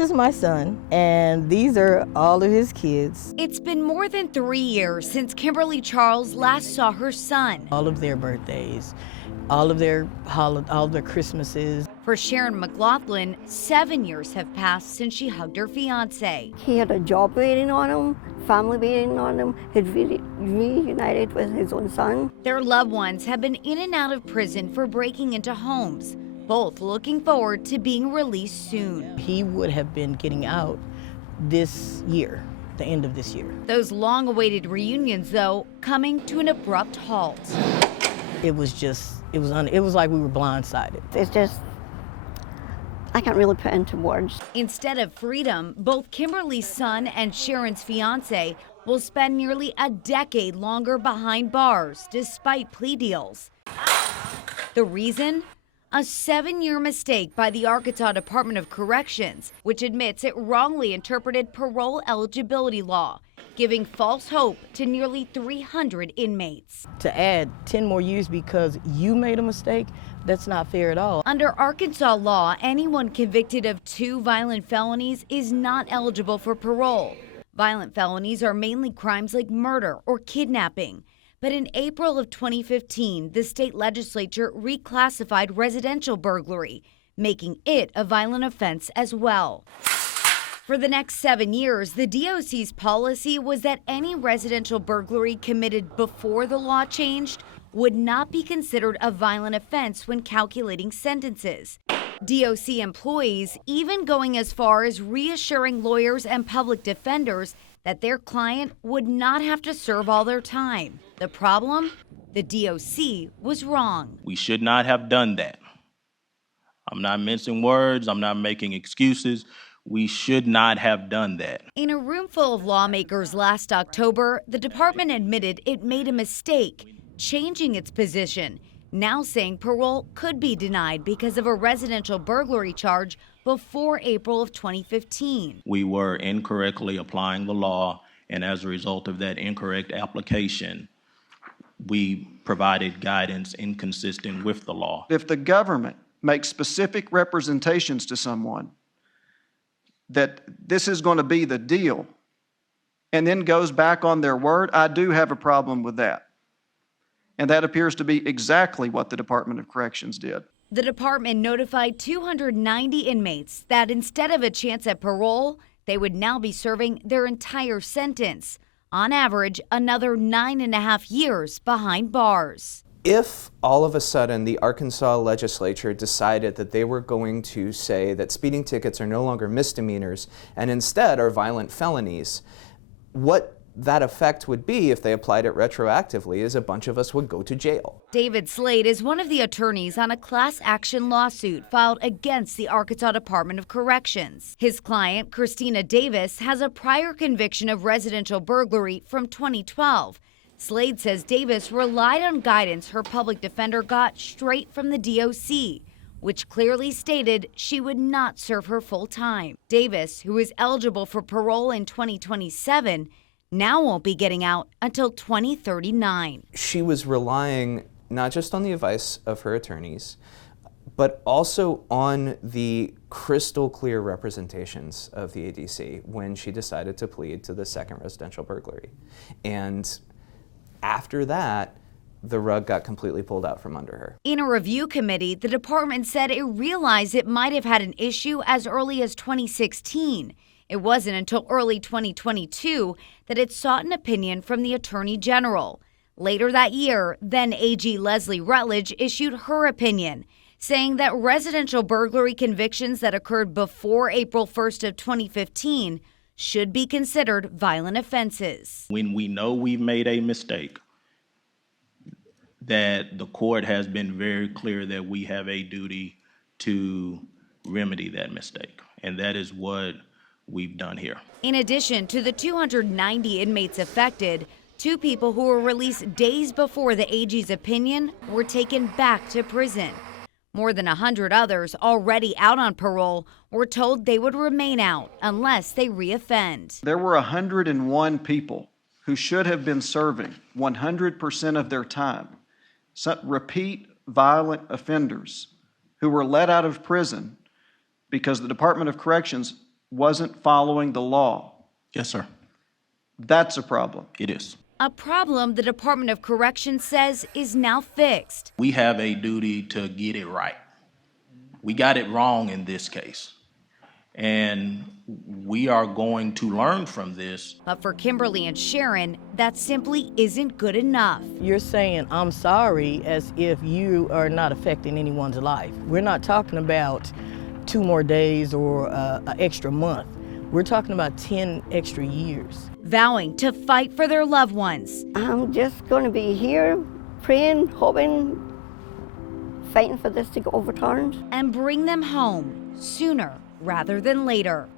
This is my son, and these are all of his kids. It's been more than 3 years since Kimberly Charles last saw her son. All of their birthdays, all of their Christmases. For Sharon McLaughlin, 7 years have passed since she hugged her fiance. He had a job waiting on him, family waiting on him. He'd reunited with his own son. Their loved ones have been in and out of prison for breaking into homes, both looking forward to being released soon. He would have been getting out this year, the end of this year. Those long-awaited reunions, though, coming to an abrupt halt. It was like we were blindsided. It's just, I can't really put into words. Instead of freedom, both Kimberly's son and Sharon's fiance will spend nearly a decade longer behind bars despite plea deals. The reason? A 7-year mistake by the Arkansas Department of Corrections, which admits it wrongly interpreted parole eligibility law, giving false hope to nearly 300 inmates. To add 10 more years because you made a mistake, that's not fair at all. Under Arkansas law, anyone convicted of 2 violent felonies is not eligible for parole. Violent felonies are mainly crimes like murder or kidnapping. But in April of 2015, the state legislature reclassified residential burglary, making it a violent offense as well. For the next 7 years, the DOC's policy was that any residential burglary committed before the law changed would not be considered a violent offense when calculating sentences. DOC employees even going as far as reassuring lawyers and public defenders that their client would not have to serve all their time. The problem? The DOC was wrong. We should not have done that. I'm not mincing words. I'm not making excuses. We should not have done that. In a room full of lawmakers last October, the department admitted it made a mistake, changing its position, now saying parole could be denied because of a residential burglary charge before April of 2015. We were incorrectly applying the law, and as a result of that incorrect application, we provided guidance inconsistent with the law. If the government makes specific representations to someone that this is going to be the deal and then goes back on their word, I do have a problem with that. And that appears to be exactly what the Department of Corrections did. The department notified 290 inmates that instead of a chance at parole, they would now be serving their entire sentence. On average, another 9.5 years behind bars. If all of a sudden the Arkansas legislature decided that they were going to say that speeding tickets are no longer misdemeanors and instead are violent felonies, what that effect would be if they applied it retroactively is a bunch of us would go to jail. David Slade is one of the attorneys on a class action lawsuit filed against the Arkansas Department of Corrections. His client, Christina Davis, has a prior conviction of residential burglary from 2012. Slade says Davis relied on guidance her public defender got straight from the DOC, which clearly stated she would not serve her full time. Davis, who is eligible for parole in 2027, now won't be getting out until 2039. She was relying not just on the advice of her attorneys, but also on the crystal clear representations of the ADC when she decided to plead to the second residential burglary. And after that, the rug got completely pulled out from under her. In a review committee, the department said it realized it might have had an issue as early as 2016. It wasn't until early 2022 that it sought an opinion from the Attorney General. Later that year, then AG Leslie Rutledge issued her opinion, saying that residential burglary convictions that occurred before April 1st of 2015 should be considered violent offenses. When we know we've made a mistake, that the court has been very clear that we have a duty to remedy that mistake, and that is what we've done here. In addition to the 290 inmates affected, 2 people who were released days before the AG's opinion were taken back to prison. More than 100 others already out on parole were told they would remain out unless they reoffend. There were 101 people who should have been serving 100% of their time, repeat violent offenders who were let out of prison because the Department of Corrections wasn't following the law. Yes, sir. That's a problem. It is. A problem the Department of Corrections says is now fixed. We have a duty to get it right. We got it wrong in this case. And we are going to learn from this. But for Kimberly and Sharon, that simply isn't good enough. You're saying I'm sorry as if you are not affecting anyone's life. We're not talking about 2 more days or an extra month. We're talking about 10 extra years. Vowing to fight for their loved ones. I'm just going to be here praying, hoping, fighting for this to get overturned. And bring them home sooner rather than later.